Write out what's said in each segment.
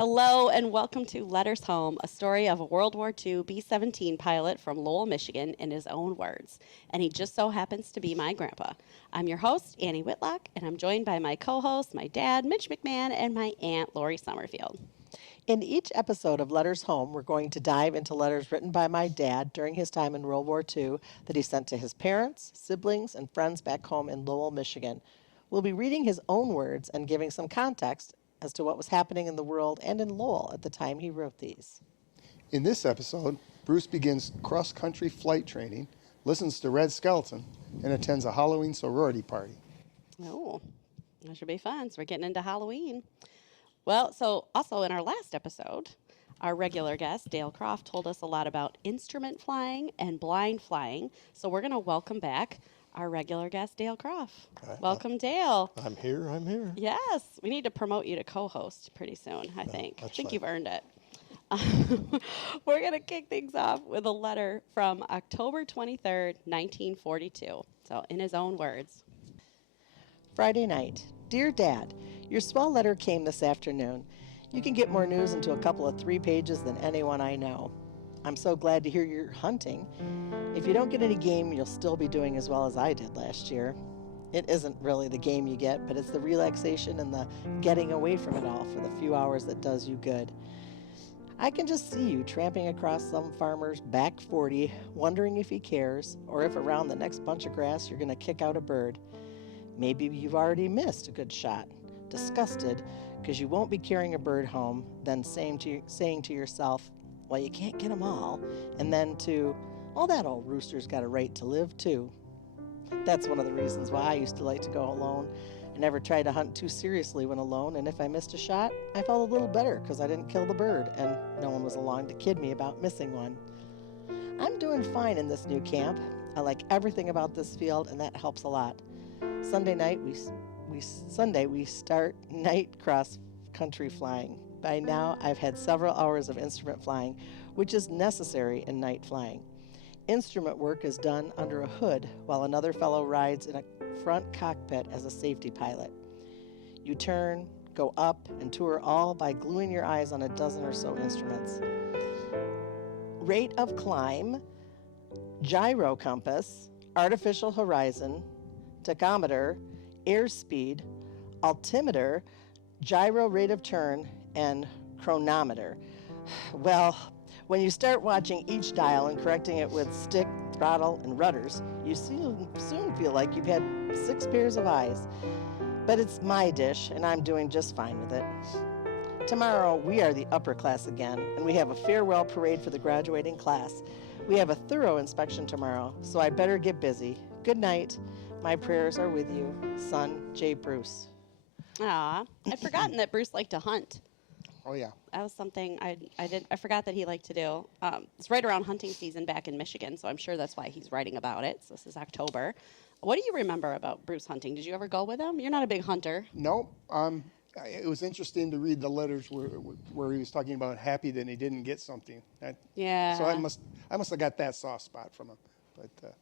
Hello and welcome to Letters Home, a story of a World War II B-17 pilot from Lowell, Michigan, in his own words. And he just so happens to be my grandpa. I'm your host, Annie Whitlock, and I'm joined by my co-host, my dad, Mitch McMahon, and my aunt, Lori Summerfield. In each episode of Letters Home, we're going to dive into letters written by my dad during his time in World War II that he sent to his parents, siblings, and friends back home in Lowell, Michigan. We'll be reading his own words and giving some context as to what was happening in the world and in Lowell at the time he wrote these. In this episode, Bruce begins cross-country flight training, listens to Red Skeleton, and attends a Halloween sorority party. Oh, that should be fun. So we're getting into Halloween. Well, so also in our last episode, our regular guest, Dale Croft, told us a lot about instrument flying and blind flying. So we're going to welcome back our regular guest, Dale Croft. Welcome, Dale. I'm here. Yes, we need to promote you to co-host pretty soon, I think. I think fine. you've earned it. We're going to kick things off with a letter from October 23rd, 1942. So in his own words. Friday night. Dear Dad, your swell letter came this afternoon. You can get more news into a couple of 3 pages than anyone I know. I'm so glad to hear you're hunting. If you don't get any game, you'll still be doing as well as I did last year. It isn't really the game you get, but it's the relaxation and the getting away from it all for the few hours that does you good. I can just see you tramping across some farmer's back 40, wondering if he cares, or if around the next bunch of grass you're going to kick out a bird. Maybe you've already missed a good shot, disgusted because you won't be carrying a bird home, then saying to yourself, well, you can't get them all, and then to, oh, that old rooster's got a right to live too. That's one of the reasons why I used to like to go alone. I never tried to hunt too seriously when alone, and if I missed a shot, I felt a little better because I didn't kill the bird, and no one was along to kid me about missing one. I'm doing fine in this new camp. I like everything about this field, and that helps a lot. Sunday night, we start night cross-country flying. By now, I've had several hours of instrument flying, which is necessary in night flying. Instrument work is done under a hood while another fellow rides in a front cockpit as a safety pilot. You turn, go up, and tour all by gluing your eyes on a dozen or so instruments. Rate of climb, gyro compass, artificial horizon, tachometer, airspeed, altimeter, gyro rate of turn, and chronometer. Well, when you start watching each dial and correcting it with stick, throttle, and rudders, you soon feel like you've had 6 pairs of eyes. But it's my dish, and I'm doing just fine with it. Tomorrow, we are the upper class again, and we have a farewell parade for the graduating class. We have a thorough inspection tomorrow, so I better get busy. Good night. My prayers are with you, son, J. Bruce. Aw, I'd forgotten that Bruce liked to hunt. Oh, yeah. That was something I forgot that he liked to do. It's right around hunting season back in Michigan, so I'm sure that's why he's writing about it. So this is October. What do you remember about Bruce hunting? Did you ever go with him? You're not a big hunter. No, it was interesting to read the letters where he was talking about happy that he didn't get something. Yeah. So I must have got that soft spot from him. But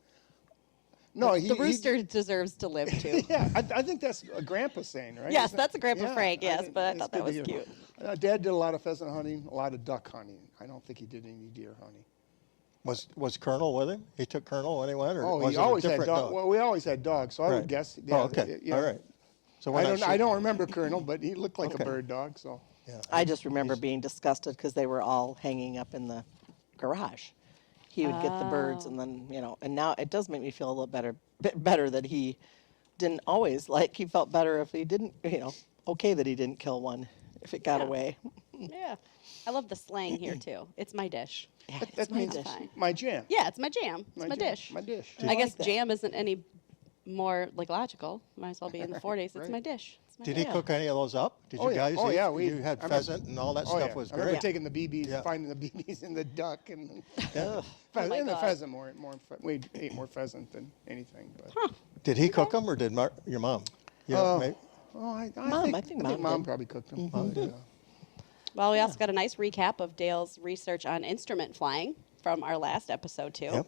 no, the rooster deserves to live too. Yeah, I think that's a grandpa saying, right? Yes, that's a Grandpa Yeah, Frank, yes, but I it's thought that good was to hear. cute. Dad did a lot of pheasant hunting, a lot of duck hunting. I don't think he did any deer hunting. Was Colonel with him? He took Colonel when he went, or Oh, was he it a always had different dogs. Well, we always had dogs, so I Right. would guess. Oh, okay. All right. So we're not I sure. don't remember Colonel, but he looked like Okay. a bird dog. So Yeah. I just remember being disgusted because they were all hanging up in the garage. He would get the birds, and then, and now it does make me feel a little bit better that he didn't always, he felt better if he didn't, okay that he didn't kill one if it got Yeah. away. Yeah. I love the slang here too. It's my dish. Yeah, that it's my means dish. fine. my jam. Yeah, it's my jam. It's my jam, dish. My dish. I like guess that. jam isn't any more logical. Might as well be in the 40s. It's Right. my dish. It's my Did dish. he cook any of those up? Did Oh, you yeah. guys Oh, eat? yeah, You had I remember- pheasant and all that Oh, stuff yeah. was I remember great. taking the BBs, Yeah. finding the BBs in the duck and Ugh. Oh my and the God. pheasant more. We ate more pheasant than anything. But Did he cook them, or did your mom? Yeah, Oh. maybe. I Mom, I think think Mom Mom did. probably cooked them. Well, we also got a nice recap of Dale's research on instrument flying from our last episode, too. Yep.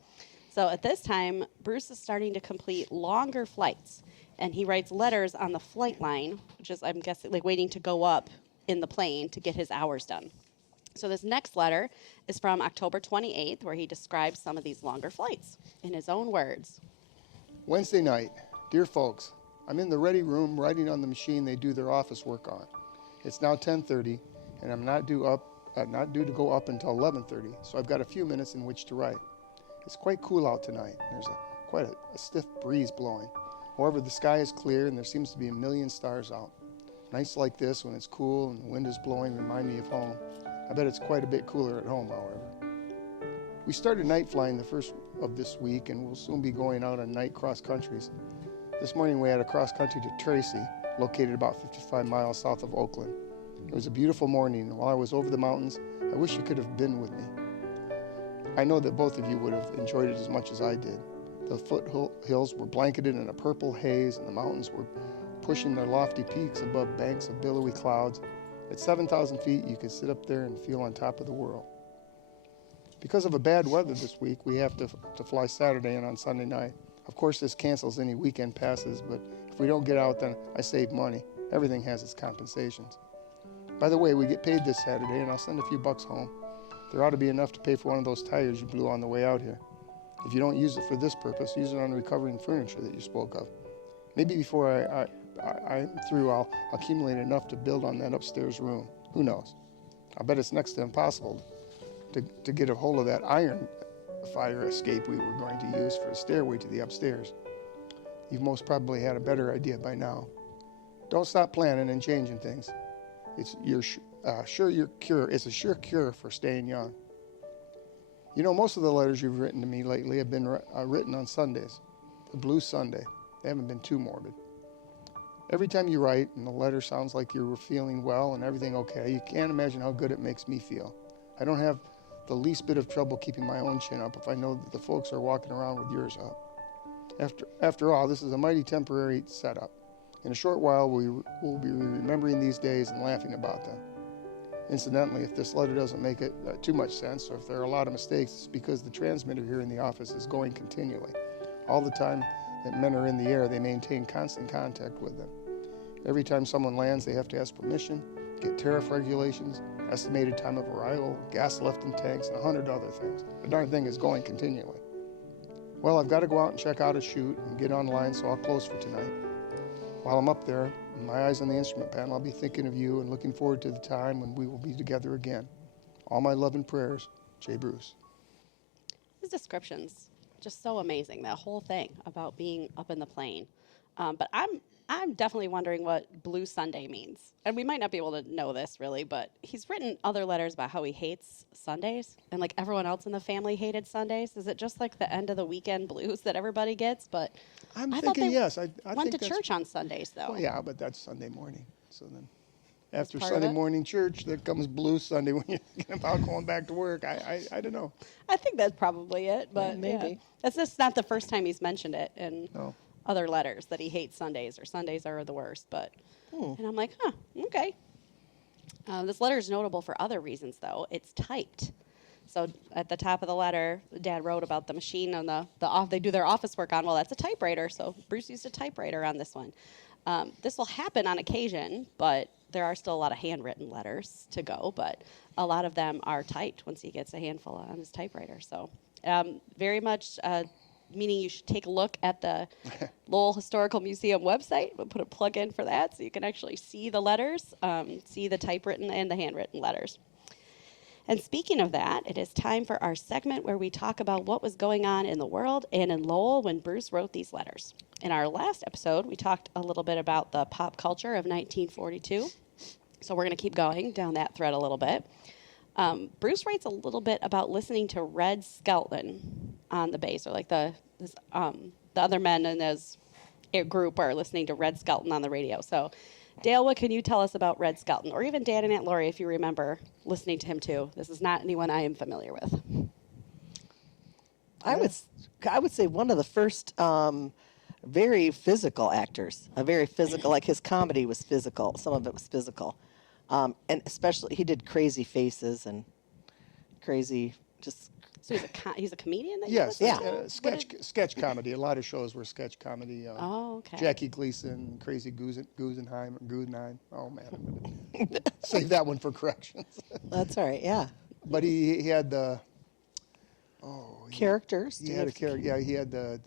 So at this time, Bruce is starting to complete longer flights, and he writes letters on the flight line, which is, I'm guessing, like waiting to go up in the plane to get his hours done. So this next letter is from October 28th, where he describes some of these longer flights in his own words. Wednesday night. Dear folks, I'm in the ready room writing on the machine they do their office work on. It's now 10:30, and I'm not due to go up until 11:30, so I've got a few minutes in which to write. It's quite cool out tonight. There's quite a stiff breeze blowing. However, the sky is clear, and there seems to be a million stars out. Nights like this, when it's cool and the wind is blowing, remind me of home. I bet it's quite a bit cooler at home, however. We started night flying the first of this week, and we'll soon be going out on night cross countries. This morning we had a cross country to Tracy, located about 55 miles south of Oakland. It was a beautiful morning, and while I was over the mountains, I wish you could have been with me. I know that both of you would have enjoyed it as much as I did. The foothills were blanketed in a purple haze, and the mountains were pushing their lofty peaks above banks of billowy clouds. At 7,000 feet, you could sit up there and feel on top of the world. Because of a bad weather this week, we have to fly Saturday and on Sunday night. Of course, this cancels any weekend passes, but if we don't get out, then I save money. Everything has its compensations. By the way, we get paid this Saturday, and I'll send a few bucks home. There ought to be enough to pay for one of those tires you blew on the way out here. If you don't use it for this purpose, use it on recovering furniture that you spoke of. Maybe before I'm through, I'll accumulate enough to build on that upstairs room. Who knows? I bet it's next to impossible to get a hold of that iron fire escape we were going to use for a stairway to the upstairs. You've most probably had a better idea by now. Don't stop planning and changing things. It's a sure cure for staying young. You know, most of the letters you've written to me lately have been written on Sundays, the Blue Sunday. They haven't been too morbid. Every time you write and the letter sounds like you were feeling well and everything okay, you can't imagine how good it makes me feel. I don't have the least bit of trouble keeping my own chin up if I know that the folks are walking around with yours up. After all, this is a mighty temporary setup. In a short while, we will be remembering these days and laughing about them. Incidentally, if this letter doesn't make it too much sense, or if there are a lot of mistakes, it's because the transmitter here in the office is going continually. All the time that men are in the air, they maintain constant contact with them. Every time someone lands, they have to ask permission, get tariff regulations, estimated time of arrival, gas left in tanks, and 100 other things. The darn thing is going continually. Well, I've got to go out and check out a shoot and get online, so I'll close for tonight. While I'm up there, with my eyes on the instrument panel, I'll be thinking of you and looking forward to the time when we will be together again. All my love and prayers, J. Bruce. His description's just so amazing, that whole thing about being up in the plane. But I'm definitely wondering what Blue Sunday means. And we might not be able to know this really, but he's written other letters about how he hates Sundays and like everyone else in the family hated Sundays. Is it just like the end of the weekend blues that everybody gets? But I'm I thinking thought they yes. I went think to that's, church on Sundays though. well, yeah, but that's Sunday morning. So then after part of Sunday it? morning church, there comes Blue Sunday when you're thinking about going back to work. I don't know. I think that's probably it, but maybe. yeah. That's just not the first time he's mentioned it in No. other letters that he hates Sundays or Sundays are the worst. But and I'm like, okay. This letter is notable for other reasons, though. It's typed. So at the top of the letter, Dad wrote about the machine on they do their office work on. Well, that's a typewriter. So Bruce used a typewriter on this one. This will happen on occasion, but there are still a lot of handwritten letters to go. But a lot of them are typed once he gets a handful on his typewriter. So very much meaning you should take a look at the Lowell Historical Museum website. We'll put a plug in for that so you can actually see the letters, see the typewritten and the handwritten letters. And speaking of that, it is time for our segment where we talk about what was going on in the world and in Lowell when Bruce wrote these letters. In our last episode, we talked a little bit about the pop culture of 1942. So we're going to keep going down that thread a little bit. Bruce writes a little bit about listening to Red Skelton on the base, or like the other men in his group are listening to Red Skelton on the radio. So, Dale, what can you tell us about Red Skelton, or even Dad and Aunt Lori, if you remember listening to him too? This is not anyone I am familiar with. I would say one of the first very physical actors. A very physical, like his comedy was physical. Some of it was physical, and especially he did crazy faces and crazy just. So he's a comedian that Yes, you listen to? sketch comedy. A lot of shows were sketch comedy. Oh, okay. Jackie Gleason, Crazy Guggenheim. Oh man, I'm gonna save that one for corrections. That's all right. Yeah. But he had the Characters. he had a character. Yeah, he had the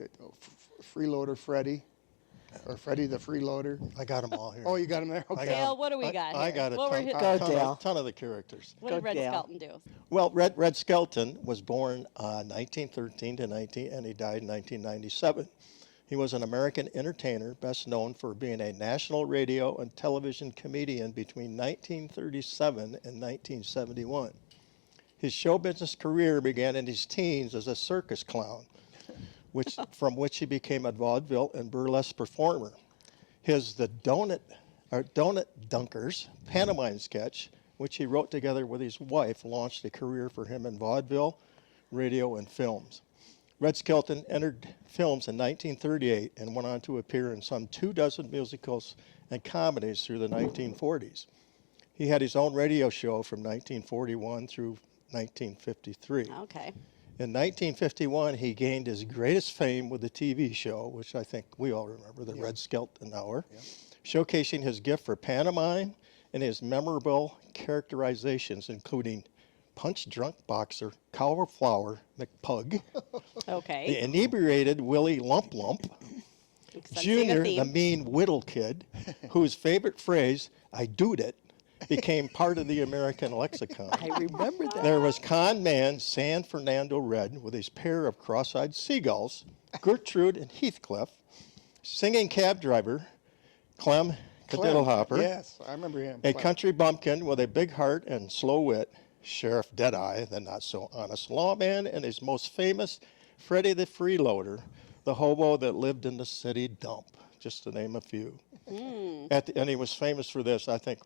freeloader Freddy, or Freddy the freeloader. I got them all here. Oh, you got him there. Okay. Dale, what do we got I here? got a What were ton, his- Go, Dale. ton of the characters. What did Go, Red Dale. Skelton do? Well, Red Skelton was born 1913 to 19, and he died in 1997. He was an American entertainer, best known for being a national radio and television comedian between 1937 and 1971. His show business career began in his teens as a circus clown, from which he became a vaudeville and burlesque performer. The Donut Dunkers pantomime sketch, which he wrote together with his wife, launched a career for him in vaudeville, radio, and films. Red Skelton entered films in 1938 and went on to appear in some 24 musicals and comedies through the 1940s. He had his own radio show from 1941 through 1953. Okay. In 1951, he gained his greatest fame with the TV show, which I think we all remember, the Red Skelton Hour, showcasing his gift for pantomime and his memorable characterizations, including punch-drunk boxer Cauliflower McPug, the Okay. inebriated Willie Lump Lump, Sensing a Junior, the theme. mean whittle kid, whose favorite phrase, "I doed it," became part of the American lexicon. I remember that. There was con man San Fernando Red with his pair of cross-eyed seagulls, Gertrude and Heathcliff, singing cab driver Clem Cadiddlehopper, Yes, I remember him. a country bumpkin with a big heart and slow wit, Sheriff Deadeye, the not-so-honest lawman, and his most famous, Freddie the Freeloader, the hobo that lived in the city dump, just to name a few. And he was famous for this. I think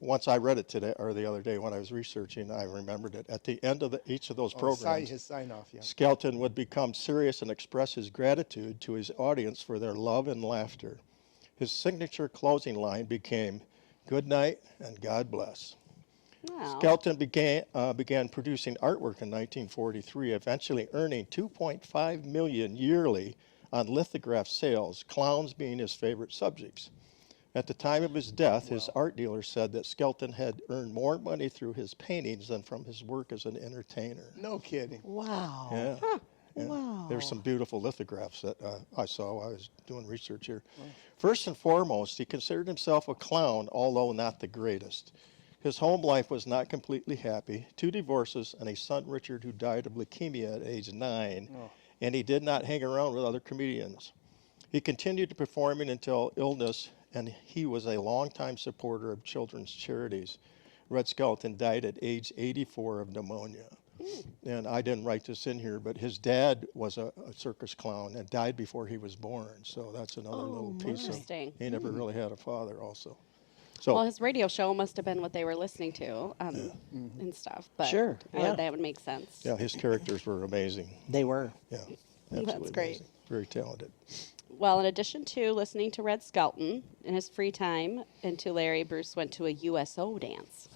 once I read it today or the other day when I was researching, I remembered it. At the end of each of those programs, His sign off. Yeah. Skelton would become serious and express his gratitude to his audience for their love and laughter. His signature closing line became, "Good night and God bless." Wow. Skelton began producing artwork in 1943, eventually earning $2.5 million yearly on lithograph sales, clowns being his favorite subjects. At the time of his death, his art dealer said that Skelton had earned more money through his paintings than from his work as an entertainer. No kidding. Wow. Yeah. Yeah. Wow. There's some beautiful lithographs that I saw while I was doing research here. First and foremost, he considered himself a clown, although not the greatest. His home life was not completely happy. 2 divorces and a son, Richard, who died of leukemia at age 9. And he did not hang around with other comedians. He continued to performing until illness, and he was a longtime supporter of children's charities. Red Skelton died at age 84 of pneumonia. And I didn't write this in here, but his dad was a circus clown and died before he was born. So that's another little piece of, Interesting. he never really had a father also. So Well, his radio show must have been what they were listening to and stuff. But Sure, yeah. that would make sense. yeah, his characters were amazing. They were. Yeah, absolutely That's great. amazing. Very talented. Well, in addition to listening to Red Skelton in his free time and to Larry, Bruce went to a USO dance.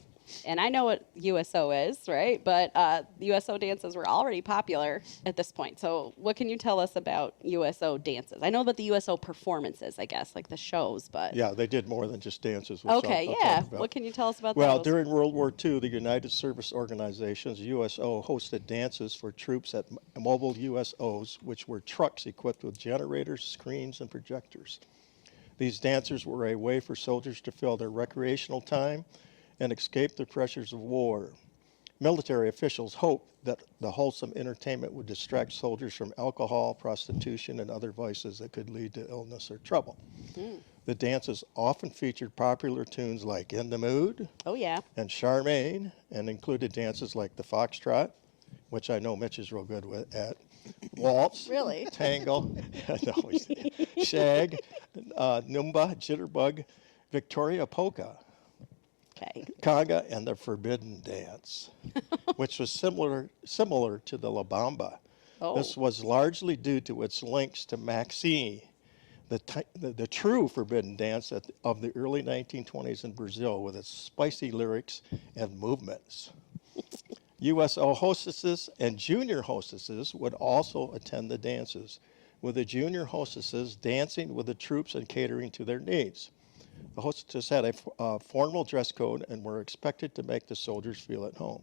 And I know what USO is, right? But USO dances were already popular at this point. So what can you tell us about USO dances? I know about the USO performances, I guess, like the shows, but... Yeah, they did more than just dances. Which Okay, I'll yeah. talk about. What can you tell us about Well, those? during World War II, the United Service Organizations, USO, hosted dances for troops at mobile USOs, which were trucks equipped with generators, screens, and projectors. These dancers were a way for soldiers to fill their recreational time and escape the pressures of war. Military officials hoped that the wholesome entertainment would distract soldiers from alcohol, prostitution, and other vices that could lead to illness or trouble. The dances often featured popular tunes like In the Mood Oh, yeah. and Charmaine, and included dances like the Foxtrot, which I know Mitch is real good at, waltz, Really? tango, no, shag, numba, jitterbug, Victoria polka, Okay. conga, and the Forbidden Dance, which was similar to the La Bamba. Oh. This was largely due to its links to Maxi, the true forbidden dance of the early 1920s in Brazil, with its spicy lyrics and movements. USO hostesses and junior hostesses would also attend the dances, with the junior hostesses dancing with the troops and catering to their needs. The hostesses had a formal dress code and were expected to make the soldiers feel at home.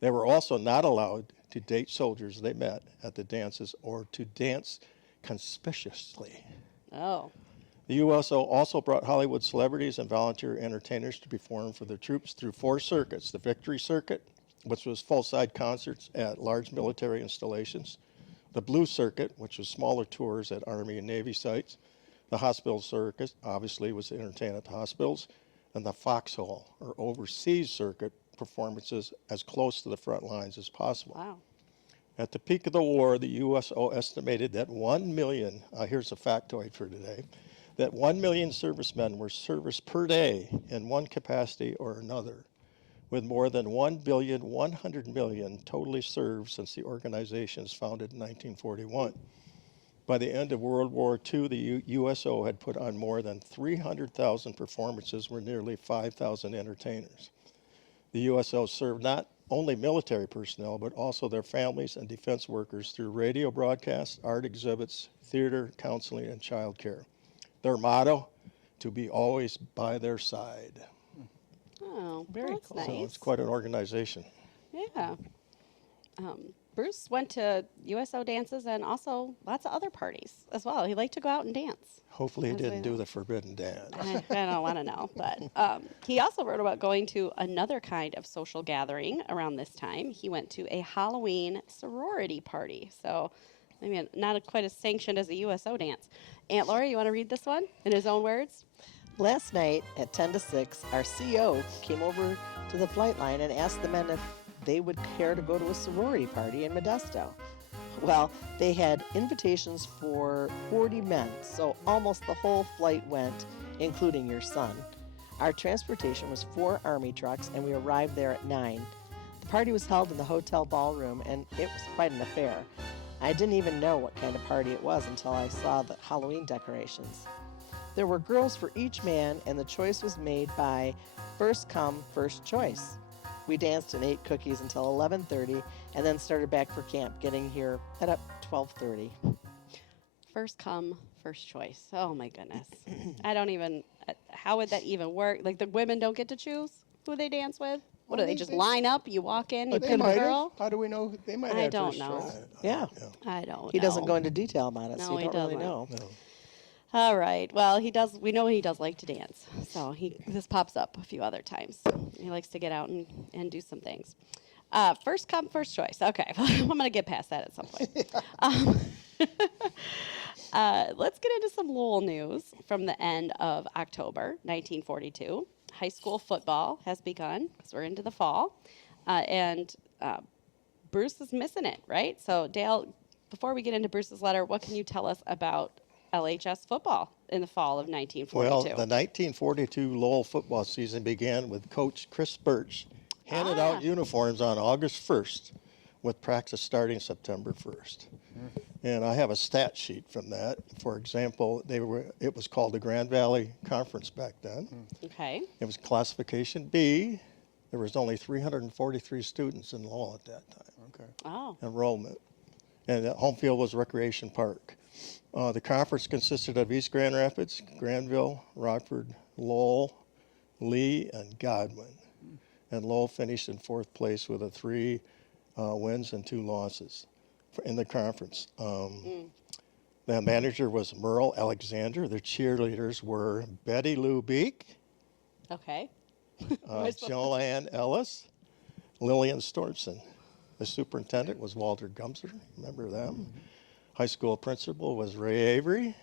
They were also not allowed to date soldiers they met at the dances or to dance conspicuously. Oh. The USO also brought Hollywood celebrities and volunteer entertainers to perform for the troops through 4 circuits: the Victory Circuit, which was full-side concerts at large military installations; the Blue Circuit, which was smaller tours at Army and Navy sites; the Hospital Circuit, obviously, was entertained at the hospitals; and the Foxhole, or Overseas Circuit, performances as close to the front lines as possible. Wow. At the peak of the war, the USO estimated that 1 million, here's a factoid for today, that 1 million servicemen were serviced per day in one capacity or another, with more than 1,100,000,000 totally served since the organization was founded in 1941. By the end of World War II, the USO had put on more than 300,000 performances with nearly 5,000 entertainers. The USO served not only military personnel, but also their families and defense workers through radio broadcasts, art exhibits, theater, counseling, and child care. Their motto, to be always by their side. Oh, Very that's cool. nice. So it's quite an organization. Yeah. Bruce went to USO dances and also lots of other parties as well. He liked to go out and dance. Hopefully he As didn't we do know. the forbidden dance. I don't want to know, but he also wrote about going to another kind of social gathering around this time. He went to a Halloween sorority party. So, I mean, not quite as sanctioned as a USO dance. Aunt Laura, you want to read this one in his own words? Last night at 10 to 6, our CO came over to the flight line and asked the men if they would care to go to a sorority party in Modesto. Well, they had invitations for 40 men, so almost the whole flight went, including your son. Our transportation was 4 Army trucks, and we arrived there at 9. The party was held in the hotel ballroom, and it was quite an affair. I didn't even know what kind of party it was until I saw the Halloween decorations. There were girls for each man, and the choice was made by first come, first choice. We danced and ate cookies until 11:30, and then started back for camp, getting here at 12:30. First come, first choice. Oh my goodness. I don't even, how would that even work? Like the women don't get to choose who they dance with? What do Well, they just line up? You walk in, you They pick a might have. girl? How do we know? They might I have don't first know. choice. Yeah, I don't he know. doesn't go into detail about it, so No, you he don't really doesn't. know. No. All right. Well, he does. We know he does like to dance. So this pops up a few other times. He likes to get out and do some things. First come, first choice. Okay. I'm going to get past that at some point. Let's get into some Lowell news from the end of October 1942. High school football has begun because we're into the fall. And Bruce is missing it, right? So, Dale, before we get into Bruce's letter, what can you tell us about LHS football in the fall of 1942? Well, the 1942 Lowell football season began with Coach Chris Birch handed out uniforms on August 1st, with practice starting September 1st. And I have a stat sheet from that. For example, it was called the Grand Valley Conference back then. Okay. It was classification B. There was only 343 students in Lowell at that time. Okay. Oh. Enrollment. And the home field was Recreation Park. The conference consisted of East Grand Rapids, Granville, Rockford, Lowell, Lee, and Godwin. And Lowell finished in 4th place with 3 wins and 2 losses in the conference. The manager was Merle Alexander. The cheerleaders were Betty Lou Beek, Okay. Joanne Ellis, Lillian Stormson. The superintendent was Walter Gumser. Remember them? High school principal was Ray Avery.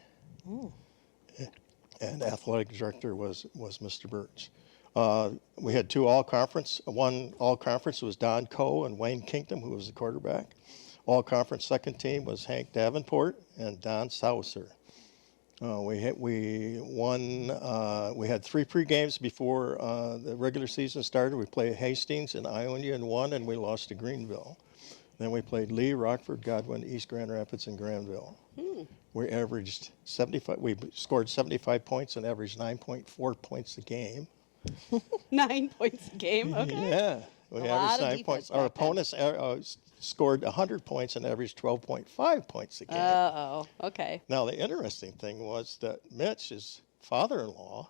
And athletic director was Mr. Birch. We had 2 all-conference. One all-conference was Don Coe and Wayne Kingdom, who was the quarterback. All-conference second team was Hank Davenport and Don Saucer. We won. We had 3 pre-games before the regular season started. We played Hastings and Ionia and won, and we lost to Greenville. Then we played Lee, Rockford, Godwin, East Grand Rapids, and Granville. We averaged 75. We scored 75 points and averaged 9.4 points a game. 9 points a game. Okay. Yeah, We A averaged lot of 9 defense points. Our back then. opponents scored 100 points and averaged 12.5 points a game. Uh-oh. Okay. Now, the interesting thing was that Mitch, his father-in-law,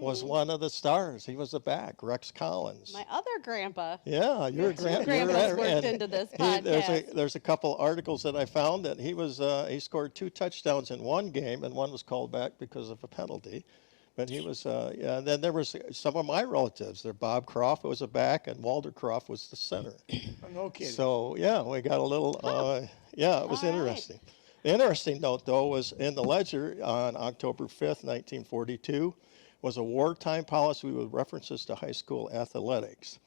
was Mm. one of the stars. He was the back, Rex Collins. My other grandpa. Yeah, your Grandpa's worked into this podcast. There's a couple articles that I found that he scored 2 touchdowns in one game, and one was called back because of a penalty. But he was, yeah. And then there was some of my relatives. There, Bob Croft was a back, and Walter Croft was the center. No kidding. So yeah, we got a little. Yeah, it was All right. interesting. The interesting note, though, was in the Ledger on October 5th, 1942, was a wartime policy with references to high school athletics.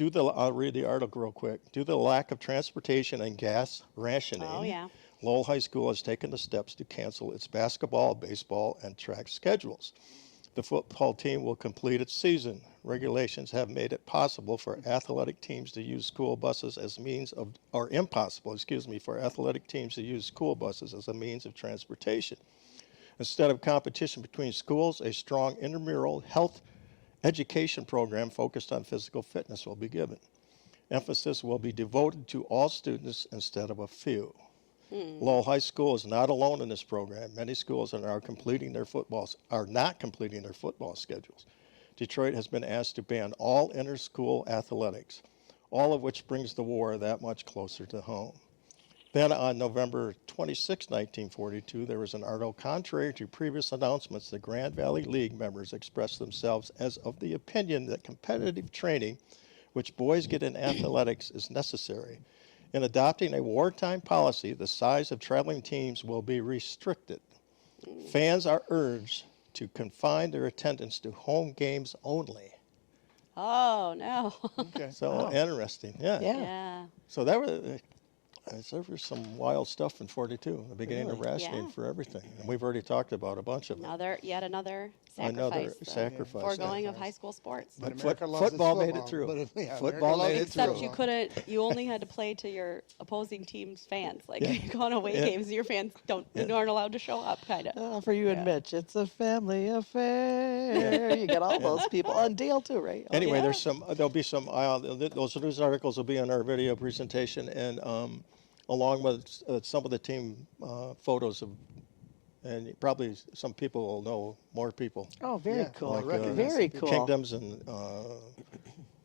I'll read the article real quick. Due to the lack of transportation and gas rationing, Oh, yeah. Lowell High School has taken the steps to cancel its basketball, baseball, and track schedules. The football team will complete its season. Regulations have made it possible for athletic teams to use school buses as means of, or impossible, for athletic teams to use school buses as a means of transportation. Instead of competition between schools, a strong intramural health education program focused on physical fitness will be given. Emphasis will be devoted to all students instead of a few. Lowell High School is not alone in this program. Many schools are not completing their football schedules. Detroit has been asked to ban all inter-school athletics, all of which brings the war that much closer to home. Then on November 26, 1942, there was an article contrary to previous announcements. The Grand Valley League members expressed themselves as of the opinion that competitive training, which boys get in athletics, is necessary. In adopting a wartime policy, the size of traveling teams will be restricted. Fans are urged to confine their attendance to home games only. Oh, no. Okay. So interesting, yeah. Yeah. Yeah. So there was some wild stuff in 42, the beginning of Really? rationing Yeah. for everything. And we've already talked about a bunch of them. Yet another sacrifice. Another the sacrifice. Foregoing of high school sports. But But America loves its football made it through. But yeah, Football America loves made it its through. Except you couldn't, you only had to play to your opposing team's fans. Like, Yeah. you go on away Yeah. games, your fans aren't allowed to show up, kind of. For you and Mitch, it's a family affair. You got all those people. And Dale, too, right? Oh, Anyway, Yeah. there'll be some, those news articles will be in our video presentation, and along with some of the team photos of, and probably some people will know more people. Oh, very Yeah, cool. I recognize Very some cool. Kingdoms and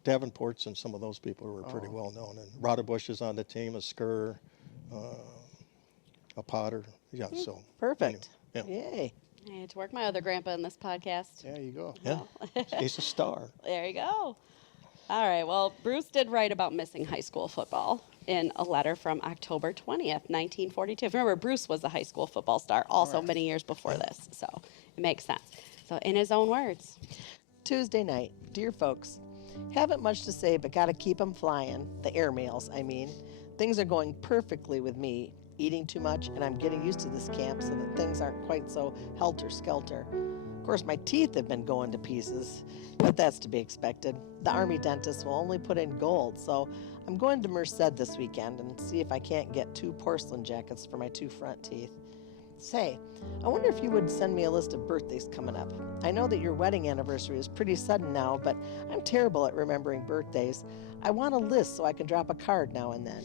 Davenports and some of those people were pretty well known. And Rodebush is on the team, a Skur, a Potter. Yeah, so. Perfect. Anyway, Yay. I had to work my other grandpa in this podcast. There you go. yeah, he's a star. There you go. All right. Well, Bruce did write about missing high school football in a letter from October 20th, 1942. Remember, Bruce was a high school football star also many years before this, so it makes sense. So, in his own words, Tuesday night. Dear folks, haven't much to say, but gotta keep 'em flying. The airmails, I mean. Things are going perfectly with me. Eating too much, and I'm getting used to this camp so that things aren't quite so helter-skelter. Of course, my teeth have been going to pieces, but that's to be expected. The army dentist will only put in gold, so I'm going to Merced this weekend and see if I can't get 2 porcelain jackets for my 2 front teeth. Say, I wonder if you would send me a list of birthdays coming up. I know that your wedding anniversary is pretty sudden now, but I'm terrible at remembering birthdays. I want a list so I can drop a card now and then.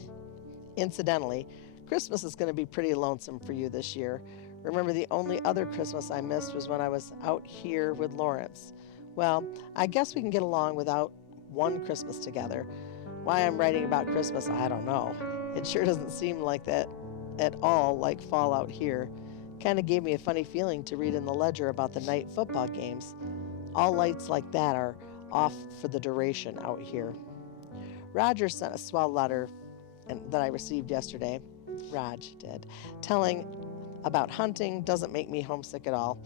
Incidentally, Christmas is going to be pretty lonesome for you this year. Remember, the only other Christmas I missed was when I was out here with Lawrence. Well, I guess we can get along without one Christmas together. Why I'm writing about Christmas, I don't know. It sure doesn't seem like that at all like fall out here. Kind of gave me a funny feeling to read in the Ledger about the night football games. All lights like that are off for the duration out here. Roger sent a swell letter that I received yesterday. Raj did, telling about hunting doesn't make me homesick at all.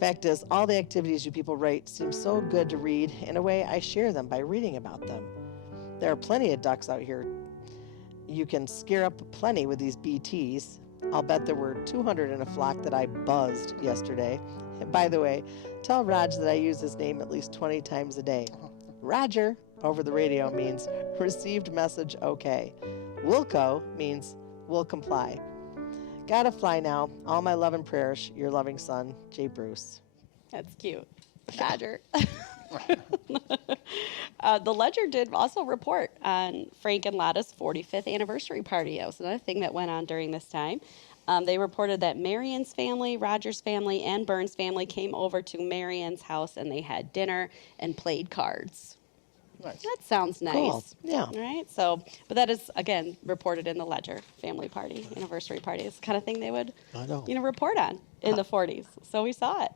Fact is, all the activities you people write seem so good to read. In a way, I share them by reading about them. There are plenty of ducks out here. You can scare up plenty with these BTs. I'll bet there were 200 in a flock that I buzzed yesterday. And by the way, tell Raj that I use his name at least 20 times a day. Roger over the radio means received message okay. Wilco means will comply. Gotta fly now. All my love and prayers, your loving son, Jay Bruce. that's cute. Roger. The Ledger did also report on Frank and Lotta's 45th anniversary party. That was another thing that went on during this time. They reported that Marion's family, Roger's family, and Burns' family came over to Marion's house and they had dinner and played cards. Nice. That sounds nice. Cool. Yeah. All right. So, but that is again reported in the Ledger family party, anniversary party. It's the kind of thing they would, I know. report on in the 40s. So we saw it.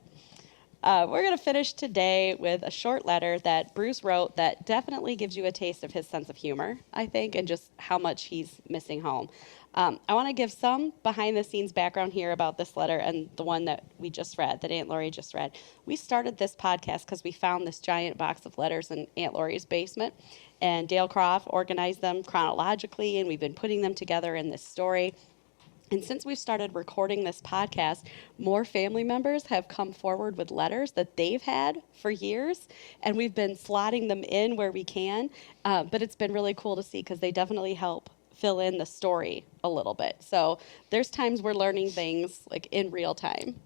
We're going to finish today with a short letter that Bruce wrote that definitely gives you a taste of his sense of humor, I think, and just how much he's missing home. I want to give some behind-the-scenes background here about this letter and the one that we just read, that Aunt Lori just read. We started this podcast because we found this giant box of letters in Aunt Lori's basement, and Dale Croft organized them chronologically, and we've been putting them together in this story. And since we've started recording this podcast, more family members have come forward with letters that they've had for years, and we've been slotting them in where we can. But it's been really cool to see because they definitely help fill in the story a little bit. So there's times we're learning things like in real time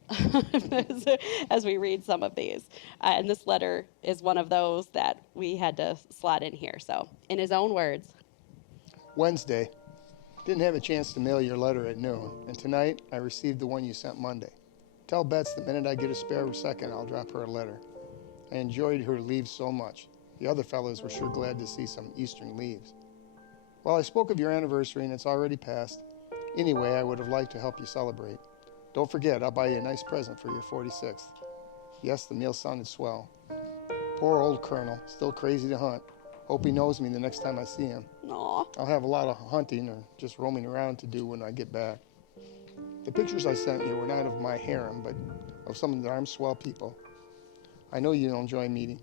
as we read some of these. And this letter is one of those that we had to slot in here. So in his own words. Wednesday. Didn't have a chance to mail your letter at noon, and tonight I received the one you sent Monday. Tell Bets the minute I get a spare second, I'll drop her a letter. I enjoyed her leaves so much. The other fellows were sure glad to see some Eastern leaves. Well, I spoke of your anniversary and it's already passed. Anyway, I would have liked to help you celebrate. Don't forget, I'll buy you a nice present for your 46th. Yes, the meal sounded swell. Poor old Colonel, still crazy to hunt. Hope he knows me the next time I see him. Aw. I'll have a lot of hunting or just roaming around to do when I get back. The pictures I sent you were not of my harem, but of some of the darn swell people. I know you'll enjoy meeting.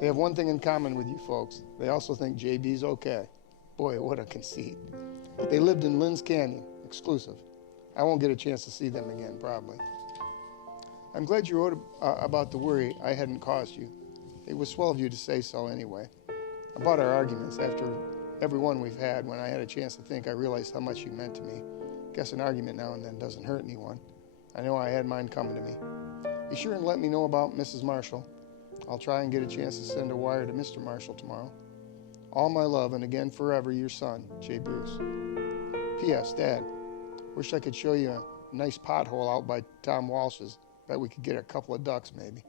They have one thing in common with you folks. They also think JB's okay. Boy, what a conceit. They lived in Lynn's Canyon, exclusive. I won't get a chance to see them again, probably. I'm glad you wrote about the worry I hadn't caused you. It was swell of you to say so anyway. About our arguments, after every one we've had, when I had a chance to think, I realized how much you meant to me. Guess an argument now and then doesn't hurt anyone. I know I had mine coming to me. Be sure and let me know about Mrs. Marshall. I'll try and get a chance to send a wire to Mr. Marshall tomorrow. All my love, and again forever, your son, J. Bruce. P.S. Dad, wish I could show you a nice pothole out by Tom Walsh's. Bet we could get a couple of ducks, maybe.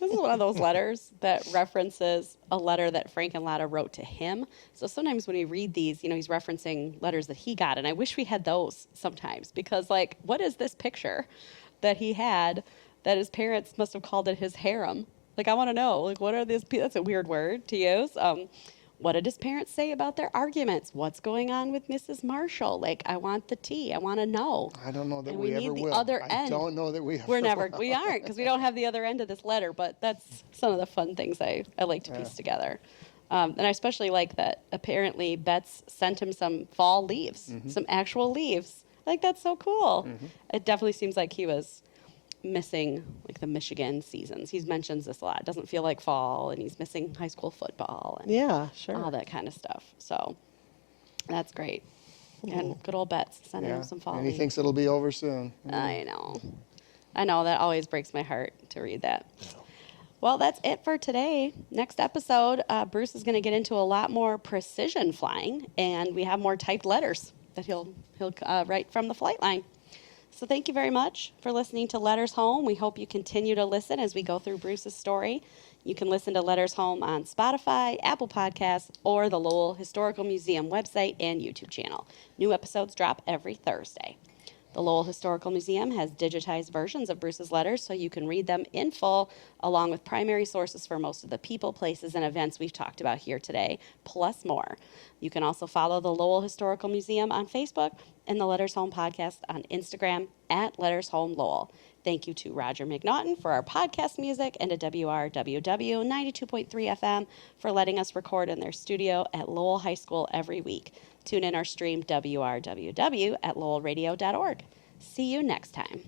This is one of those letters that references a letter that Frank and Lotta wrote to him. So sometimes when we read these, he's referencing letters that he got. And I wish we had those sometimes because, like, what is this picture that he had that his parents must have called it his harem? Like, I want to know, like, what are these? That's a weird word to use. What did his parents say about their arguments? What's going on with Mrs. Marshall? Like, I want the tea. I want to know. I don't know that And we ever need the will. other I end. don't know that we ever We will. aren't, because we don't have the other end of this letter, but that's some of the fun things I like to piece together. And I especially like that apparently Betts sent him some fall leaves, some actual leaves. Like, that's so cool. It definitely seems like he was missing, like, the Michigan seasons. He mentions this a lot. It doesn't feel like fall, and he's missing high school football and Yeah, sure. all that kind of stuff. So that's great. And good old Betts sending him some fall And he leaves. thinks it'll be over soon. I know, that always breaks my heart to read that. Well, that's it for today. Next episode, Bruce is going to get into a lot more precision flying, and we have more typed letters that he'll write from the flight line. So thank you very much for listening to Letters Home. We hope you continue to listen as we go through Bruce's story. You can listen to Letters Home on Spotify, Apple Podcasts, or the Lowell Historical Museum website and YouTube channel. New episodes drop every Thursday. The Lowell Historical Museum has digitized versions of Bruce's letters so you can read them in full, along with primary sources for most of the people, places, and events we've talked about here today, plus more. You can also follow the Lowell Historical Museum on Facebook and the Letters Home podcast on Instagram at Letters Home Lowell. Thank you to Roger McNaughton for our podcast music and to WRWW 92.3 FM for letting us record in their studio at Lowell High School every week. Tune in or stream WRWW at lowellradio.org. See you next time.